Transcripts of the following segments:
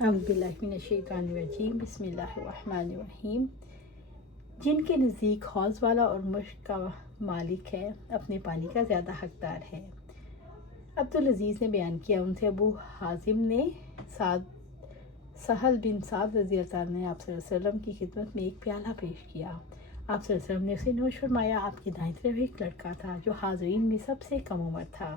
اعوذ باللہ من الشیطان الرجیم، بسم اللہ الرحمن الرحیم۔ جن کے نزدیک حوض والا اور مشک کا مالک ہے، اپنے پانی کا زیادہ حقدار ہے۔ عبدالعزیز نے بیان کیا، ان سے ابو حازم نے سہل بن سعد رضی اللہ عنہ نے آپ صلی اللہ علیہ وسلم کی خدمت میں ایک پیالہ پیش کیا۔ آپ صلی اللہ علیہ وسلم نے اسے نوش فرمایا۔ آپ کی دائیں طرف ایک لڑکا تھا جو حاضرین میں سب سے کم عمر تھا۔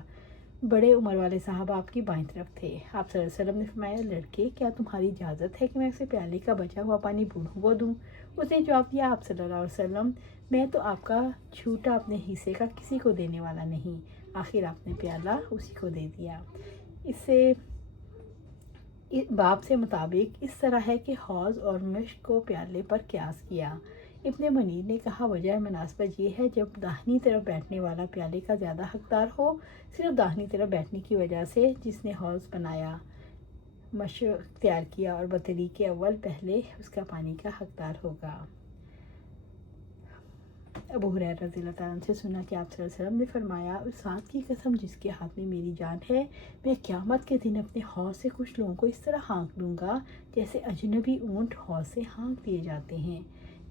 بڑے عمر والے صحابہ آپ کی بائیں طرف تھے۔ آپ صلی اللہ علیہ وسلم نے فرمایا، لڑکے، کیا تمہاری اجازت ہے کہ میں اسے پیالے کا بچا ہوا پانی بوڑھوں کو دوں؟ اس نے جواب دیا، آپ صلی اللہ علیہ وسلم، میں تو آپ کا چھوٹا اپنے حصے کا کسی کو دینے والا نہیں۔ آخر آپ نے پیالہ اسی کو دے دیا۔ اس باب سے مطابق اس طرح ہے کہ حوض اور مشک کو پیالے پر قیاس کیا۔ ابن منیر نے کہا، وجہ مناسبت یہ ہے جب داہنی طرف بیٹھنے والا پیالے کا زیادہ حقدار ہو، صرف داہنی طرف بیٹھنے کی وجہ سے جس نے حوض بنایا، مشک اختیار کیا اور بطریق اول پہلے اس کا پانی کا حقدار ہوگا۔ ابو ہریرہ رضی اللہ عنہ سے سنا کہ آپ صلی اللہ علیہ وسلم نے فرمایا، اس ذات کی قسم جس کے ہاتھ میں میری جان ہے، میں قیامت کے دن اپنے حوض سے کچھ لوگوں کو اس طرح ہانک دوں گا جیسے اجنبی اونٹ حوض سے ہانک دیے جاتے ہیں۔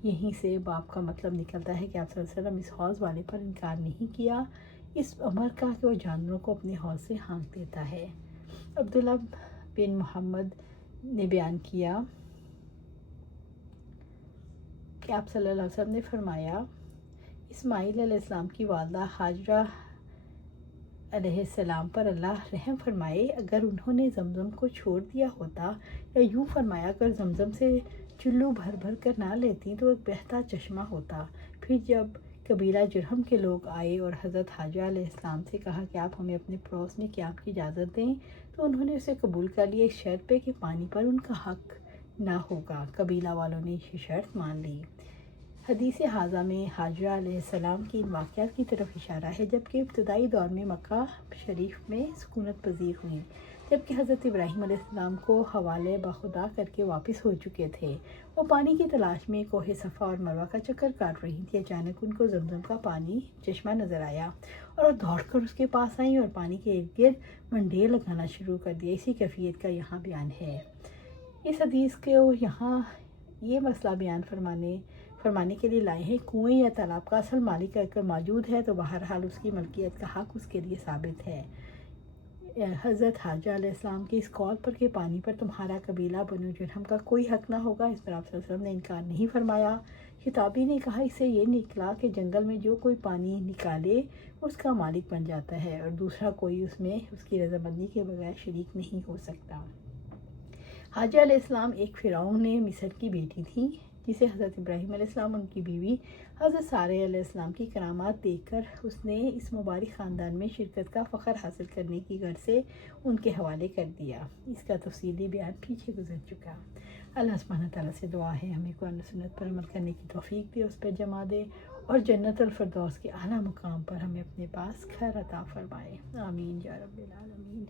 یہیں سے باب کا مطلب نکلتا ہے کہ آپ صلی اللہ علیہ وسلم اس حوض والے پر انکار نہیں کیا، اس امر کا کہ وہ جانوروں کو اپنے حوض سے ہانک دیتا ہے۔ عبداللہ بن محمد نے بیان کیا کہ آپ صلی اللہ علیہ وسلم نے فرمایا، اسماعیل علیہ السلام کی والدہ ہاجرہ علیہ السلام پر اللہ رحم فرمائے، اگر انہوں نے زمزم کو چھوڑ دیا ہوتا، یا یوں فرمایا اگر زمزم سے چلو بھر بھر کر نہ لیتی تو ایک بہتا چشمہ ہوتا۔ پھر جب قبیلہ جرہم کے لوگ آئے اور حضرت حاجرہ علیہ السلام سے کہا کہ آپ ہمیں اپنے پڑوس میں قیام کی اجازت دیں، تو انہوں نے اسے قبول کر لیا اس شرط پہ کہ پانی پر ان کا حق نہ ہوگا۔ قبیلہ والوں نے یہ شرط مان لی۔ حدیث حاضہ میں حاجرہ علیہ السلام کی ان واقعات کی طرف اشارہ ہے جبکہ ابتدائی دور میں مکہ شریف میں سکونت پذیر ہوئیں، جبکہ حضرت ابراہیم علیہ السلام کو حوالے بخدا کر کے واپس ہو چکے تھے۔ وہ پانی کی تلاش میں کوہ صفا اور مروہ کا چکر کاٹ رہی تھی۔ اچانک ان کو زمزم کا پانی چشمہ نظر آیا اور وہ دوڑ کر اس کے پاس آئیں اور پانی کے ارد گرد منڈیر لگانا شروع کر دیا۔ اسی کیفیت کا یہاں بیان ہے۔ اس حدیث کو یہاں یہ مسئلہ بیان فرمانے کے لیے لائے ہیں، کنویں یا تالاب کا اصل مالک اگر موجود ہے تو بہرحال اس کی ملکیت کا حق اس کے لیے ثابت ہے۔ حضرت حاجرہ علیہ السلام کے اس قول پر کہ پانی پر تمہارا قبیلہ بنو جرہم کا کوئی حق نہ ہوگا، اس پر آپ صلی اللہ علیہ وسلم نے انکار نہیں فرمایا۔ خطابی نے کہا، اس سے یہ نکلا کہ جنگل میں جو کوئی پانی نکالے اس کا مالک بن جاتا ہے اور دوسرا کوئی اس میں اس کی رضامندی کے بغیر شریک نہیں ہو سکتا۔ حاجرہ علیہ السلام ایک فرعون مصر کی بیٹی تھی جسے حضرت ابراہیم علیہ السلام ان کی بیوی حضرت سارہ علیہ السلام کی کرامات دیکھ کر اس نے اس مبارک خاندان میں شرکت کا فخر حاصل کرنے کی غرض سے ان کے حوالے کر دیا۔ اس کا تفصیلی بیان پیچھے گزر چکا۔ اللہ سبحانہ تعالیٰ سے دعا ہے ہمیں قرآن و سنت پر عمل کرنے کی توفیق دے، اس پر جمع دے اور جنت الفردوس کے اعلیٰ مقام پر ہمیں اپنے پاس گھر عطا فرمائے۔ آمین یا رب العالمین۔